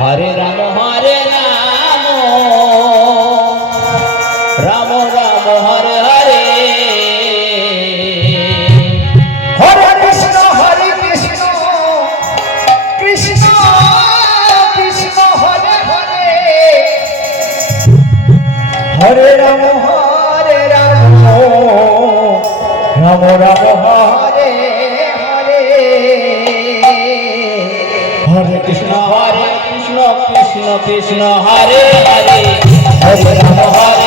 Hare Ram Ram Ram Hare Hare Hare Krishna Krishna Krishna Hare Hare Hare Ram Ram Ram Hare Hare Hare Krishna Krishna Krishna Krishna Hare Hare Hare Ram